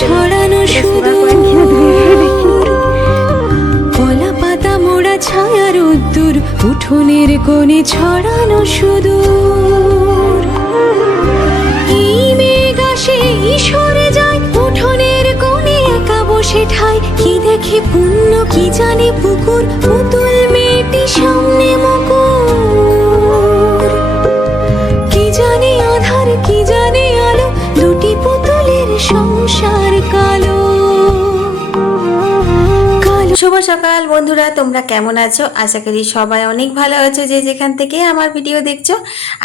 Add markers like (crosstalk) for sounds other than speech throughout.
ছড়ানো শুধু কলা পাতা মোড়া ছায়ার উদ্দুর উঠোনের কোণে ছড়ানো শুধু ঈশ্বরে যায়, উঠোনের কোণে একা বসে ঠাই কি দেখে পুণ্য, কি জানে পুকুর সকাল। বন্ধুরা, তোমরা কেমন আছো? আশা করি সবাই অনেক ভালো আছো যে যেখান থেকে আমার ভিডিও দেখছ।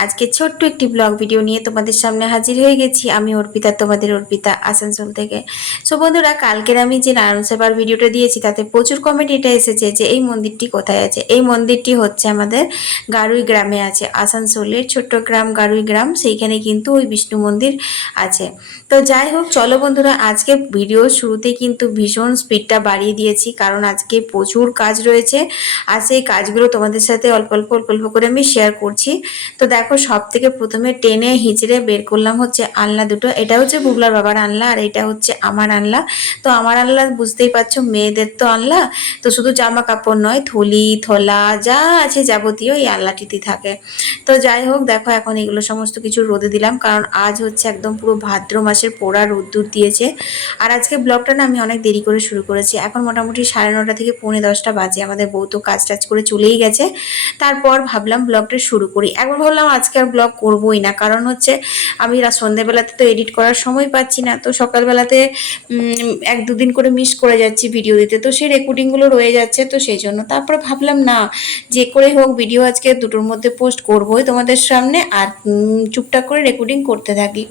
আজকে ছোট্ট একটি ব্লগ ভিডিও নিয়ে তোমাদের সামনে হাজির হয়ে গেছি। আমি অর্পিতা, তোমাদের অর্পিতা আসানসোল থেকে। সো বন্ধুরা, কালকের আমি যে নারায়ণ সেবার ভিডিওটা দিয়েছি, তাতে প্রচুর কমেন্ট এটা এসেছে যে, এই মন্দিরটি কোথায় আছে? এই মন্দিরটি হচ্ছে আমাদের গারুই গ্রামে আছে। আসানসোলের ছোট্ট গ্রাম গারুই গ্রাম, সেইখানে কিন্তু ওই বিষ্ণু মন্দির আছে। তো যাই হোক, চলো বন্ধুরা, আজকে ভিডিও শুরুতে কিন্তু ভীষণ স্পিডটা বাড়িয়ে দিয়েছি। কারণ আজকে প্রচুর কাজ রয়েছে আর সেই কাজগুলো তোমাদের সাথে অল্প অল্প অল্প অল্প করে আমি শেয়ার করছি। তো দেখো সব থেকে প্রথমে টেনে হিঁচড়ে বের করলাম হচ্ছে আনলা দুটো। এটা হচ্ছে বুবলার বাবার আনলা আর এটা হচ্ছে আমার আনলা তো আমার আনলা বুঝতেই পারছ, মেয়েদের তো আনলা তো শুধু জামা কাপড় নয়, থলি, থলা, যা আছে যাবতীয় এই আনলাটিতে থাকে। তো যাই হোক, দেখো এখন এগুলো সমস্ত কিছু রোদে দিলাম, কারণ আজ হচ্ছে একদম পুরো ভাদ্র মাসের পোড়া রোদ্দুর দিয়েছে। আর আজকে ব্লগটা না আমি অনেক দেরি করে শুরু করেছি। এখন মোটামুটি সাড়ে নটা থেকে পৌনে দশটা বাজে আমাদের বউ তো কাজ টাজ করে চলেই গেছে। তারপর ভাবলাম ব্লগটা শুরু করি। একবার ভাবলাম আজকে আর ব্লগ করবোই না কারণ হচ্ছে আমি সন্ধ্যেবেলাতে তো এডিট করার সময় পাচ্ছি না তো সকালবেলাতে এক দুদিন করে মিস করে যাচ্ছি ভিডিও দিতে। তো সেই রেকর্ডিংগুলো রয়ে যাচ্ছে তো সেই জন্য তারপরে ভাবলাম না যে করে হোক ভিডিও আজকে দুটোর মধ্যে পোস্ট করবোই তোমাদের সামনে আর উম, চুপটাক করে রেকর্ডিং করতে থাকি।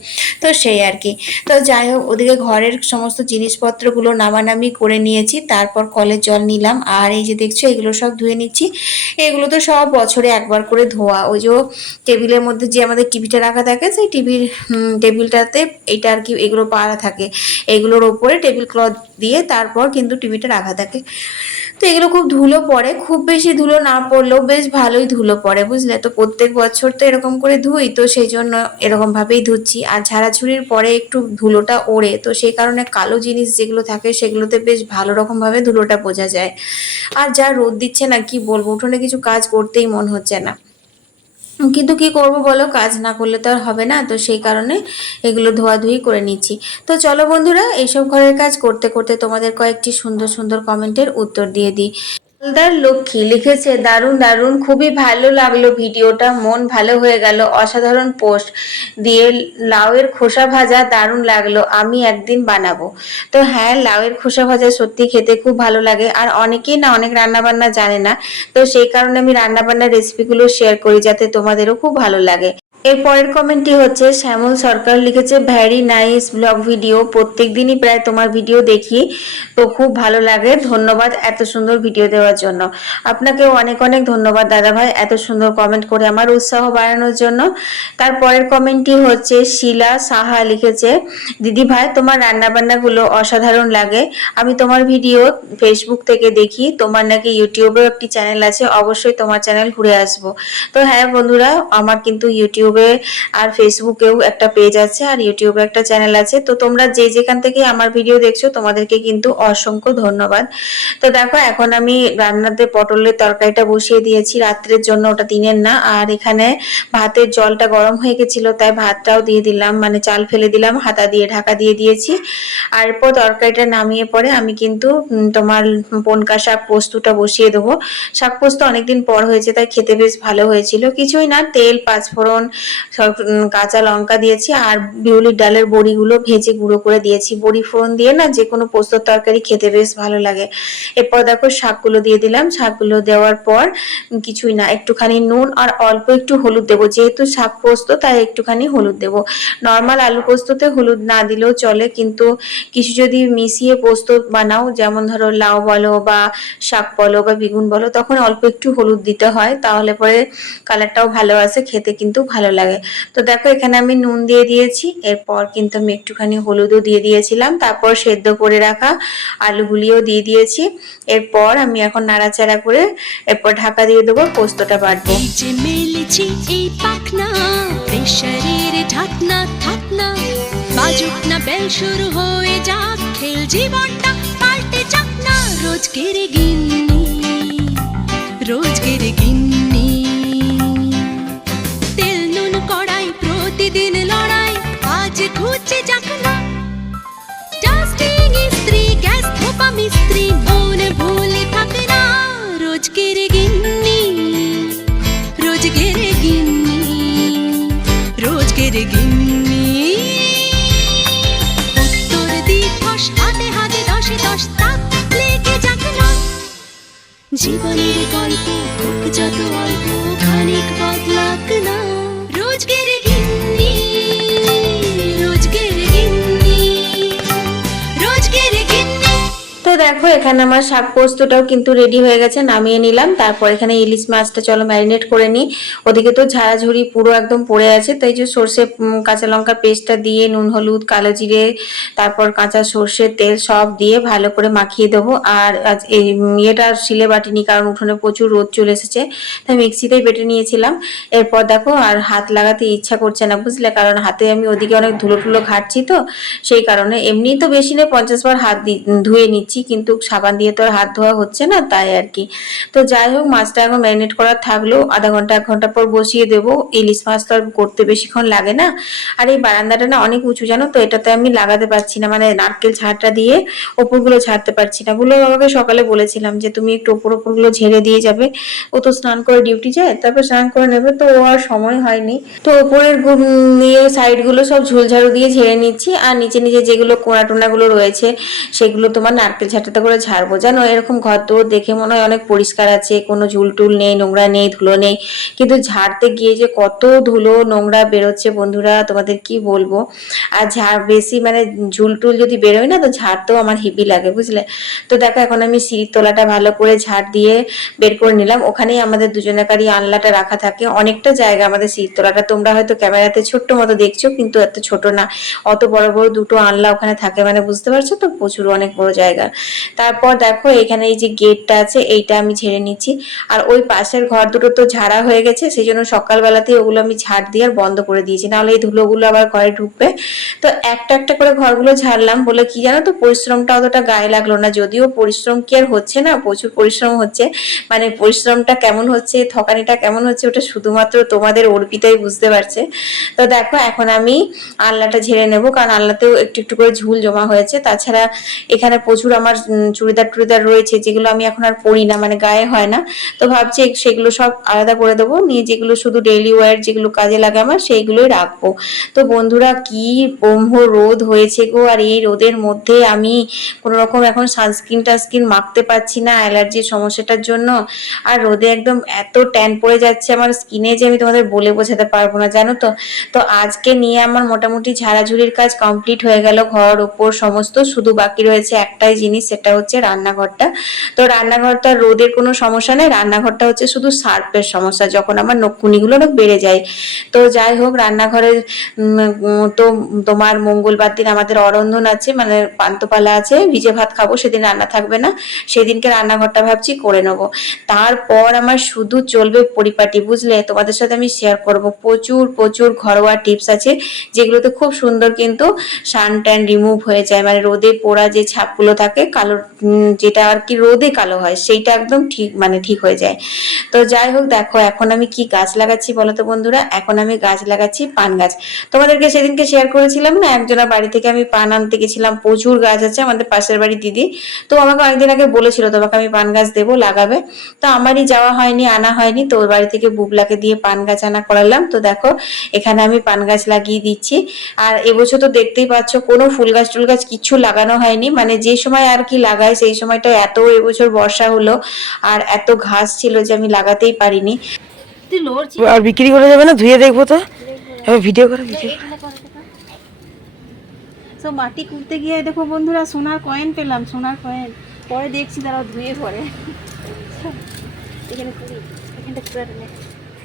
তো সেই আর কি। তো যাই হোক ওদিকে ঘরের সমস্ত জিনিসপত্রগুলো নামানামি করে নিয়েছি তারপর কলের জল নিলাম। আর এই যে দেখছ, এগুলো সব ধুয়ে নিচ্ছি। এগুলো তো সব বছরে একবার করে ধোয়া। ওই যে টেবিলের মধ্যে যে আমাদের টিভিটা রাখা থাকে, সেই টিভির টেবিলটাতে এইটা আর কি এগুলো পাড়া থাকে। এগুলোর ওপরে টেবিল ক্লথ দিয়ে তারপর কিন্তু টিভিটা রাখা থাকে। তো এগুলো খুব ধুলো পড়ে। খুব বেশি ধুলো না পড়লেও বেশ ভালোই ধুলো পড়ে, বুঝলে? তো প্রত্যেক বছর তো এরকম করে ধুই, তো সেই জন্য এরকমভাবেই ধুচ্ছি। আর ঝাড়াঝুড়ির পরে একটু ধুলোটা ওড়ে। তো সেই কারণে কালো জিনিস যেগুলো থাকে, সেগুলোতে বেশ ভালো রকমভাবে ধুলোটা বোঝা যায়। আর যা রোদ দিচ্ছে না, কি বলব? উঠোনে কিছু কাজ করতেই মন হচ্ছে না। কিন্তু কি করব বলো? কাজ না করলে তো আর হবে না। তো সেই কারণে এগুলো ধোয়াধুয়ি করে নিচ্ছি। তো চলো বন্ধুরা, এইসব ঘরের কাজ করতে করতে তোমাদের কয়েকটি সুন্দর সুন্দর কমেন্টের উত্তর দিয়ে দিই। হালদার লক্ষ্মী লিখেছে, দারুণ দারুণ, খুবই ভালো লাগল ভিডিওটা, মন ভালো হয়ে গেল, অসাধারণ পোস্ট দিয়ে লাউয়ের খোসা ভাজা দারুণ লাগল, আমি একদিন বানাবো। তো হ্যাঁ লাউয়ের খোসা ভাজা সত্যি খেতে খুব ভালো লাগে, আর অনেকেই না অনেক রান্না বান্না জানে না, তো সেই কারণে আমি রান্না বান্নার রেসিপিগুলো শেয়ার করি যাতে তোমাদেরও খুব ভালো লাগে। এর পরের কমেন্টটি হচ্ছে, শ্যামল সরকার লিখেছে, ভ্যারি নাইস ব্লগ ভিডিও। প্রত্যেক দিনই প্রায় তোমার ভিডিও দেখি। তো খুব ভালো লাগে। ধন্যবাদ এত সুন্দর ভিডিও দেওয়ার জন্য। আপনাকেও অনেক অনেক ধন্যবাদ দাদা ভাই এত সুন্দর কমেন্ট করে আমার উৎসাহ বাড়ানোর জন্য। তারপরের কমেন্টটি হচ্ছে, শিলা সাহা লিখেছে দিদি ভাই তোমার রান্না বান্নাগুলো অসাধারণ লাগে। আমি তোমার ভিডিও ফেসবুক থেকে দেখি। তোমার নাকি ইউটিউবেও একটি চ্যানেল আছে। অবশ্যই তোমার চ্যানেল ঘুরে আসব। তো হ্যাঁ বন্ধুরা, আমার কিন্তু ইউটিউবে আর ফেসবুকেও একটা পেজ আছে আর ইউটিউবে একটা চ্যানেল আছে। তো তোমরা যে যেখান থেকে আমার ভিডিও দেখছ, তোমাদেরকে কিন্তু অসংখ্য ধন্যবাদ। তো দেখো, এখন আমি রান্নাতে পটলের তরকারিটা বসিয়ে দিয়েছি। রাত্রের জন্য ওটা দিনের না। আর এখানে ভাতের জলটা গরম হয়ে গেছিল, তাই ভাতটাও দিয়ে দিলাম। মানে চাল ফেলে দিলাম, হাতা দিয়ে, ঢাকা দিয়ে দিয়েছি। আর এরপর তরকারিটা নামিয়ে পরে আমি কিন্তু তোমার পনকা শাক পোস্তটা বসিয়ে দেবো। শাক পোস্ত অনেকদিন পর হয়েছে, তাই খেতে বেশ ভালো হয়েছিল। কিছুই না, তেল, পাঁচফোড়ন কাঁচা লঙ্কা দিয়েছি আর বিউলির ডালের বড়িগুলো ভেজে গুঁড়ো করে দিয়েছি। বড়ি ফোড়ন দিয়ে না যে কোনো পোস্তর তরকারি খেতে বেশ ভালো লাগে। এরপর দেখো শাকগুলো দিয়ে দিলাম। শাকগুলো দেওয়ার পর কিছুই না, একটুখানি নুন আর অল্প একটু হলুদ দেবো। যেহেতু শাক পোস্ত, তাই একটুখানি হলুদ দেবো। নর্মাল আলু পোস্ততে হলুদ না দিলেও চলে, কিন্তু কিছু যদি মিশিয়ে পোস্ত বানাও, যেমন ধরো লাউ বলো বা শাক বলো বা বেগুন বলো, তখন অল্প একটু হলুদ দিতে হয়, তাহলে পরে কালারটাও ভালো আসে, খেতে কিন্তু ভালো লাগে। তো দেখো, এখানে আমি নুন দিয়ে দিয়েছি। এরপর কিন্তু আমি একটুখানি হলুদও দিয়ে দিয়েছিলাম। তারপর সেদ্ধ করে রাখা আলুগুলিও দিয়ে দিয়েছি। এরপর আমি এখন নাড়াচাড়া করে এরপর ঢাকা দিয়ে দেবো, পোস্তটা বেল শুরু হয়ে যাক না। রোজকের গিন্নি রোজকের গিন্নি। প্রতিদিন লড়াই আজ ঘুচে যাক না ডাস্টিং ইস্ত্রি গ্যাস ধোপা মিস্ত্রি মন ভুলে থাকে না রোজকের গিন্নি রোজকের গিন্নি রোজকের গিন্নি উত্তর দিবস হাতে হাতে দশে দশ তাক লেগে যাক না জীবনের গল্প যত অল্প, খানিক বদলাক না। রোজকের দেখো, এখানে আমার শাক পোস্তটাও কিন্তু রেডি হয়ে গেছে, নামিয়ে নিলাম। তারপর এখানে ইলিশ মাছটা চলো ম্যারিনেট করে নিই। ওদিকে তো ঝাড়াঝুড়ি পুরো একদম পড়ে আছে, তো এই যে সর্ষে কাঁচা লঙ্কা পেস্টটা দিয়ে নুন, হলুদ, কালো জিরে, তারপর কাঁচা সর্ষের তেল সব দিয়ে ভালো করে মাখিয়ে দেবো। আর এই ইয়েটা শিলে বাটিনি, কারণ উঠোনে প্রচুর রোদ চলে এসেছে, তাই মিক্সিতেই বেটে নিয়েছিলাম। এরপর দেখো, আর হাত লাগাতে ইচ্ছা করছে না, বুঝলে? কারণ হাতে আমি ওদিকে অনেক ধুলো টুলো ঘাটছি তো, সেই কারণে এমনি তো বেশি নেই পঞ্চাশ বার হাত ধুয়ে নিচ্ছি। কিন্তু সাবান দিয়ে তো আর হাত ধোয়া হচ্ছে না, তাই আর কি। তো যাই হোক, মাছটা এখন ম্যারিনেট করার থাকলেও আধা ঘণ্টা, এক ঘণ্টা পর বসিয়ে দেবো। ইলিশ মাছ তো আর করতে বেশিক্ষণ লাগে না। আর এই বারান্দাটা না অনেক উঁচু, জানো তো? এটাতে আমি লাগাতে পারছি না। মানে নারকেল ঝাড়টা দিয়ে ওপরগুলো ছাড়তে পারছি না। বলে বাবাকে সকালে বলেছিলাম যে, তুমি একটু ওপর, ওপরগুলো ঝেড়ে দিয়ে যাবে। ও তো স্নান করে ডিউটি যায়, তারপর স্নান করে নেবে। তো ও আর সময় হয়নি। তো ওপরের নিয়ে সাইডগুলো সব ঝুলঝাড়ু দিয়ে ঝেড়ে নিচ্ছি। আর নিচে নিচে যেগুলো কোনা টোনাগুলো রয়েছে, সেগুলো তোমার নারকেল ঝাঁটাতে করে ঝাড়বো। জানো এরকম ঘর তো দেখে মনে হয় অনেক পরিষ্কার আছে, কোনো ঝুল টুল নেই, নোংরা নেই, ধুলো নেই। কিন্তু ঝাড়তে গিয়ে যে কত ধুলো, নোংরা বেরোচ্ছে বন্ধুরা, তোমাদের কি বলব? আর ঝাড় বেশি মানে ঝুল টুল যদি বেরোয় না, তো ঝাড়তেও আমার হিবি লাগে, বুঝলে? তো দেখো, এখন আমি সিঁড়ির তলাটা ভালো করে ঝাড় দিয়ে বের করে নিলাম। ওখানেই আমাদের দুজনাকারই আনলাটা রাখা থাকে। অনেকটা জায়গা আমাদের সিঁড়ির তলাটা। তোমরা হয়তো ক্যামেরাতে ছোট্ট মতো দেখছ, কিন্তু এত ছোট না। অত বড় বড় দুটো আনলা ওখানে থাকে মানে বুঝতে পারছ তো? প্রচুর অনেক বড় জায়গা। তারপর দেখো এখানে এই যে গেটটা আছে, এইটা আমি ঝেড়ে নিচ্ছি। আর ওই পাশের ঘর দুটো তো ঝাড়া হয়ে গেছে সেই জন্য সকালবেলাতেই ওগুলো আমি ঝাড় দিয়ে আর বন্ধ করে দিয়েছি। নাহলে এই ধুলোগুলো আবার ঘরে ঢুকবে। তো একটা একটা করে ঘরগুলো ঝাড়লাম, বলে কি জানো তো, পরিশ্রমটা অতটা গায়ে লাগল না। যদিও পরিশ্রম কি আর হচ্ছে না, প্রচুর পরিশ্রম হচ্ছে। মানে পরিশ্রমটা কেমন হচ্ছে থকানিটা কেমন হচ্ছে, ওটা শুধুমাত্র তোমাদের অর্পিতাই বুঝতে পারছে। তো দেখো, এখন আমি আলনাটা ঝেড়ে নেব, কারণ আলনাতেও একটু একটু করে ঝুল জমা হয়েছে। তাছাড়া এখানে প্রচুর আমার উম, চুড়িদার টুড়িদার রয়েছে যেগুলো আমি এখন আর পরি না মানে গায়ে হয় না। তো ভাবছি সেগুলো সব আলাদা করে দেবো নিয়ে যেগুলো শুধু ডেইলি ওয়ার যেগুলো কাজে লাগে আমার সেইগুলোই রাখব। তো বন্ধুরা কি ব্রহ্ম রোদ হয়েছে গো আর এই রোদের মধ্যে আমি কোনো রকম এখন সানস্ক্রিন টাস্ক্রিন মাখতে পারছি না অ্যালার্জির সমস্যাটার জন্য। আর রোদে একদম এত ট্যান পড়ে যাচ্ছে আমার স্কিনে যে আমি তোমাদের বলে বোঝাতে পারব না জানো তো? তো আজকে নিয়ে আমার মোটামুটি ঝাড়াঝুড়ির কাজ কমপ্লিট হয়ে গেল ঘর ওপর সমস্ত শুধু বাকি রয়েছে একটাই জিনিস সেটা হচ্ছে রান্নাঘরটা। তো রান্নাঘরটা রোদের কোনো সমস্যা নেই, রান্নাঘরটা হচ্ছে শুধু সার্পের সমস্যা, যখন আমার নকুনিগুলো বেড়ে যায়। তো যাই হোক রান্নাঘরে তো তোমার মঙ্গলবার দিন আমাদের অরন্ধন আছে মানে পান্তপালা আছে, ভিজে ভাত খাব, সেদিন রান্না থাকবে না। সেদিনকে রান্নাঘরটা ভাবছি করে নেব। তারপর আমার শুধু চলবে পরিপাটি, বুঝলে? তোমাদের সাথে আমি শেয়ার করব। প্রচুর প্রচুর ঘরোয়া টিপস আছে, যেগুলোতে খুব সুন্দর কিন্তু সান ট্যান রিমুভ হয়ে যায়। মানে রোদে পোড়া যে ছাপগুলো থাকে কালো যেটা আর কি রোদে কালো হয়, সেইটা একদম ঠিক মানে ঠিক হয়ে যায়। তো যাই হোক, দেখো, এখন আমি কি গাছ লাগাচ্ছি বলো তো বন্ধুরা? এখন আমি গাছ লাগাচ্ছি পান গাছ। তোমাদেরকে সেদিনকে শেয়ার করেছিলাম না? একজনের বাড়ি থেকে আমি পান আনতে গেছিলাম, প্রচুর গাছ আছে আমাদের পাশের বাড়ি দিদি। তো আমাকে অনেকদিন আগে বলেছিল, তোমাকে আমি পান গাছ দেবো, লাগাবে। তো আমারই যাওয়া হয়নি, আনা হয়নি, তো ওর বাড়ি থেকে বুবলাকে দিয়ে পান গাছ আনা করালাম। তো দেখো, এখানে আমি পান গাছ লাগিয়ে দিচ্ছি। আর এবছর তো দেখতেই পাচ্ছ, কোনো ফুল গাছ টুল গাছ কিছু লাগানো হয়নি। মানে যে সময় কি লাগাই? সেই সময়টা এত এবছর বর্ষা হলো আর এত ঘাস ছিল যে আমি লাগাতেই পারিনি। আর বিক্রি করে যাবে না? ধুয়ে দেখব তো। এবার ভিডিও করে ভিডিও তো মাটি কুড়তে গিয়ে দেখো বন্ধুরা সোনার কয়েন পেলাম সোনার কয়েন পরে দেখছি তারা ধুয়ে পরে এখানে কুড়ি এখানটা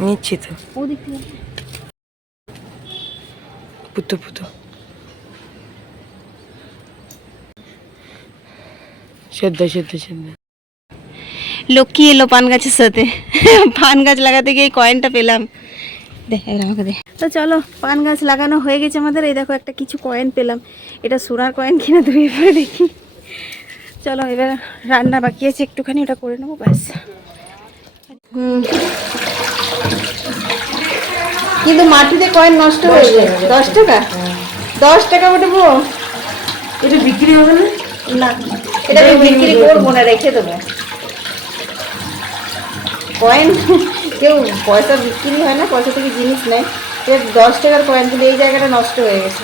নিচ্ছি তো। ওদিক থেকে। পুতো পুতো। সেদ্ধ সেদ্ধ সেদ্ধ। লক্ষ্মী এলো পান গাছের সাথে। পান গাছ লাগাতে গিয়ে এই কয়েনটা পেলাম। দে আমাকে দে। তো চলো পান গাছ লাগানো হয়ে গেছে আমাদের। এই দেখো একটা কিছু কয়েন পেলাম। এটা সোনার কয়েন কিনা ধুয়ে পরে দেখি। চলো এবার রান্না বাকি আছে। একটুখানি ওটা করে নেব ব্যাস। হুম। কিন্তু মাটিতে কয়েন নষ্ট হয়ে যায় দশ টাকা? দশ টাকা উঠবো এটা বিক্রি হবে না? না। এটা আমি বিক্রি করব না, রেখে দেবো। কয়েন কেউ পয়সা বিক্রি হয় না, পয়সা থেকে জিনিস নেয়। দশ টাকার কয়েন কিন্তু এই জায়গাটা নষ্ট হয়ে গেছে।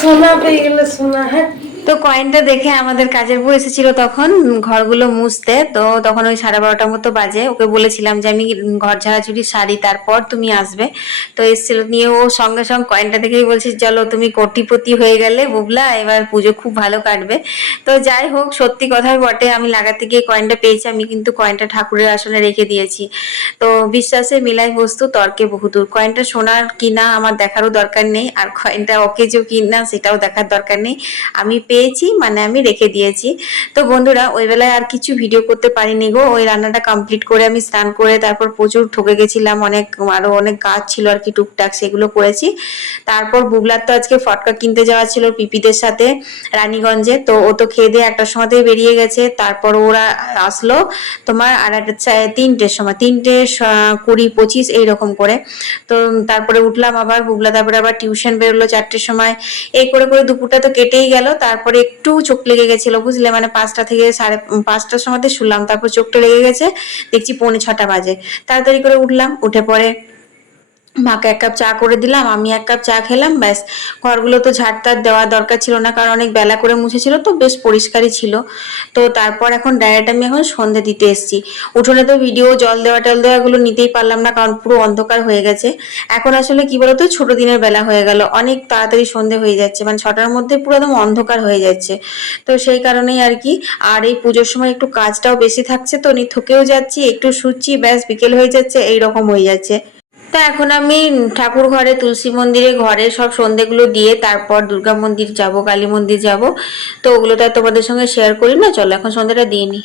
সোনা পেয়ে গেলে সোনা হ্যাঁ। তো কয়েনটা দেখে আমাদের কাজের বউ এসেছিল তখন, ঘরগুলো মুছতে, তো তখন ওই সাড়ে বারোটার মতো বাজে। ওকে বলেছিলাম যে, আমি ঘর ঝাড়াঝুড়ি সারি তারপর তুমি আসবে। তো এসেছিল, নিয়ে ও সঙ্গে সঙ্গে কয়েনটা দেখেই বলছে, চলো, তুমি কোটিপতি হয়ে গেলে, বুবলা, এবার পুজো খুব ভালো কাটবে। তো যাই হোক, সত্যি কথাই বটে, আমি লাগাতে গিয়ে কয়েনটা পেয়েছি, আমি কিন্তু কয়েনটা ঠাকুরের আসনে রেখে দিয়েছি। তো বিশ্বাসে মিলাই বস্তু, তর্কে বহুদূর কয়েনটা সোনার কিনা, আমার দেখারও দরকার নেই, আর কয়েনটা অকেজো কিনা, সেটাও দেখার দরকার নেই। আমি পেয়েছি মানে আমি রেখে দিয়েছি। তো বন্ধুরা, ওই বেলায় আর কিছু ভিডিও করতে পারিনি গো। ওই রান্নাটা কমপ্লিট করে আমি স্নান করে তারপর প্রচুর ঠকে গেছিলাম। অনেক, আরও অনেক কাজ ছিল আর কি টুকটাক, সেগুলো করেছি। তারপর বুবলার তো আজকে ফটকা কিনতে যাওয়া ছিল পিপিদের সাথে রানীগঞ্জে। তো ও তো খেয়ে দিয়ে একটার সময়তেই বেরিয়ে গেছে। তারপর ওরা আসলো তোমার আর একটা তিনটের সময় তিনটে কুড়ি, পঁচিশ, এইরকম করে। তো তারপরে উঠলাম আবার, বুবলা তারপরে আবার টিউশন বেরোলো চারটের সময়। এই করে করে দুপুরটা তো কেটেই গেল। তারপরে একটু চোখ লেগে গেছিল, বুঝলে? মানে পাঁচটা থেকে সাড়ে পাঁচটার সময়তে শুনলাম, তারপর চোখটা লেগে গেছে, দেখছি পৌনে ছটা বাজে। তাড়াতাড়ি করে উঠলাম, উঠে পরে মাকে এক কাপ চা করে দিলাম, আমি এক কাপ চা খেলাম, ব্যাস। ঘরগুলো তো ঝাড়টার দেওয়া দরকার ছিল না, কারণ অনেক বেলা করে মুছেছিল, তো বেশ পরিষ্কারই ছিল। তো তারপর এখন ডাইরেক্ট আমি এখন সন্ধে দিতে এসেছি। উঠোনে তো ভিডিও জল দেওয়া টল দেওয়াগুলো নিতেই পারলাম না, কারণ পুরো অন্ধকার হয়ে গেছে। এখন আসলে কি বলতো ছোট দিনের বেলা হয়ে গেল, অনেক তাড়াতাড়ি সন্ধে হয়ে যাচ্ছে মানে ছটার মধ্যে পুরো একদম অন্ধকার হয়ে যাচ্ছে। তো সেই কারণেই আর কি, আর এই পুজোর সময় একটু কাজটাও বেশি থাকছে, তো নি থকেও যাচ্ছি, একটু শুচ্ছি, ব্যাস, বিকেল হয়ে যাচ্ছে এই রকম হয়ে যাচ্ছে। তো এখন আমি ঠাকুর ঘরে, তুলসী মন্দিরে ঘরে সব সন্ধেগুলো দিয়ে তারপর দুর্গা মন্দির যাব, কালী মন্দির যাব। তো ওগুলো তো আর তোমাদের সঙ্গে শেয়ার করি না, চলো এখন সন্ধ্যাটা দিয়ে নিই।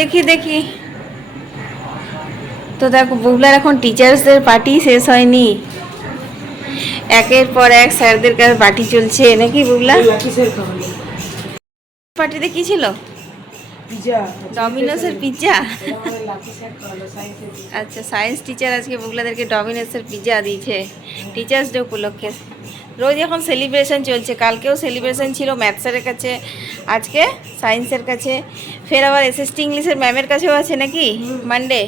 দেখি দেখি। তো দেখো বুবলার এখন টিচার্সদের পার্টি শেষ হয়নি। একের পর এক স্যারদের কাছে পার্টি চলছে। নাকি বুবলা পার্টিতে কি ছিল? ডমিনোসের পিৎজা আচ্ছা সায়েন্স টিচার আজকে বুগলাদেরকে ডমিনোসের পিৎজা দিয়েছে। টিচার্স ডে উপলক্ষে। রোজ এখন সেলিব্রেশন চলছে। কালকেও সেলিব্রেশন ছিল ম্যাথ স্যারের কাছে। আজকে সায়েন্সের কাছে। ফের আবার এসএসটি ইংলিশের ম্যামের কাছেও আছে নাকি? মানডে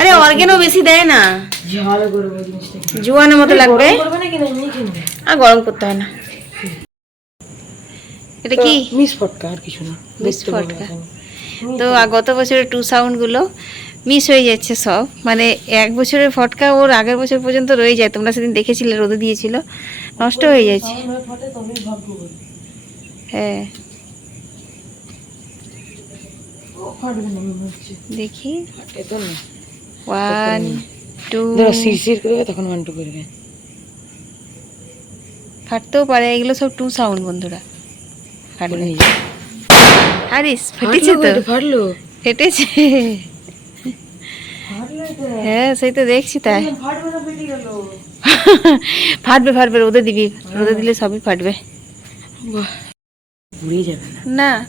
আরে অর্গেনও বেশি দেয় না। জুয়ানের মতো লাগবে? আর গরম করতে হয় না। এটা কি? মিস ফটকা আর কিছু না। মিস ফটকা। তো গত বছরের টু সাউন্ডগুলো মিস হয়ে যাচ্ছে সব। মানে এক বছরের ফটকা ওর আগের বছর পর্যন্ত রয়ে যায়। তোমরা সেদিন দেখেছিলে রোদে দিয়েছিল। নষ্ট হয়ে যাচ্ছে। হ্যাঁ। দেখি। ফাটে তো না। ওয়ান টু ধরো শিরশির করবে তখন ওয়ান টু করবে। ফাটতেও পারে এগুলো সব টু সাউন্ড বন্ধুরা। ফাটবে। হারিস ফেটেছে তো। ফাটলো। ফেটেছে। হ্যাঁ সেই তো দেখছি তাই। (laughs) ফাটবে ফাটবে রোদে দিবি। রোদে দিলে সবই ফাটবে। যাবে না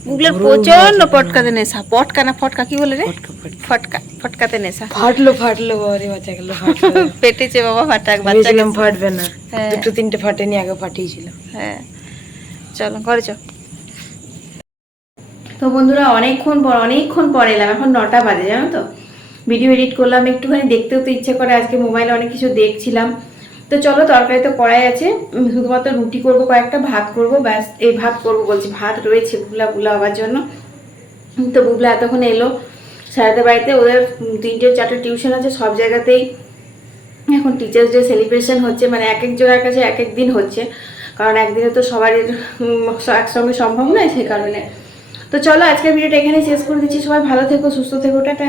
না মুগলের প্রচণ্ড পটকাতে নেশা। পটকা না ফটকা কি বলে রে? ফটকা ফটকা। ফটকা ফটকাতে নেশা। ফাটলো ফাটলো আরে বাচ্চা গেল (laughs) পেটেছে বাবা ফাটাক বাচ্চা ভেবেছিলাম ফাটবে না। হ্যাঁ। দুটো তিনটে ফাটেনি আগে ফাটিয়েছিলাম। হ্যাঁ। চলো ঘরে চল তো বন্ধুরা অনেকক্ষণ পর অনেকক্ষণ পর এলাম। এখন নটা বাজে জানো তো? ভিডিও এডিট করলাম একটুখানি দেখতেও তো ইচ্ছে করে। আজকে মোবাইলে অনেক কিছু দেখছিলাম। তো চলো তরকারি তো কড়াই আছে। শুধুমাত্র রুটি করব কয়েকটা ভাত করব ব্যাস এই ভাত করব বলছি। ভাত রয়েছে বুলা বুলা হওয়ার জন্য। তো বুবলা এতক্ষণ এলো। স্যারদের বাড়িতে ওদের তিনটে চারটে টিউশন আছে সব জায়গাতেই এখন টিচার্স ডে সেলিব্রেশন হচ্ছে। মানে এক এক জনের কাছে এক এক দিন হচ্ছে। কারণ একদিনে তো সবারই উম, একসঙ্গে সম্ভব নয় সেই কারণে। তো চলো আজকের ভিডিওটা এখানে শেষ করে দিচ্ছি। সবাই ভালো থেকো সুস্থ থেকো টাটা।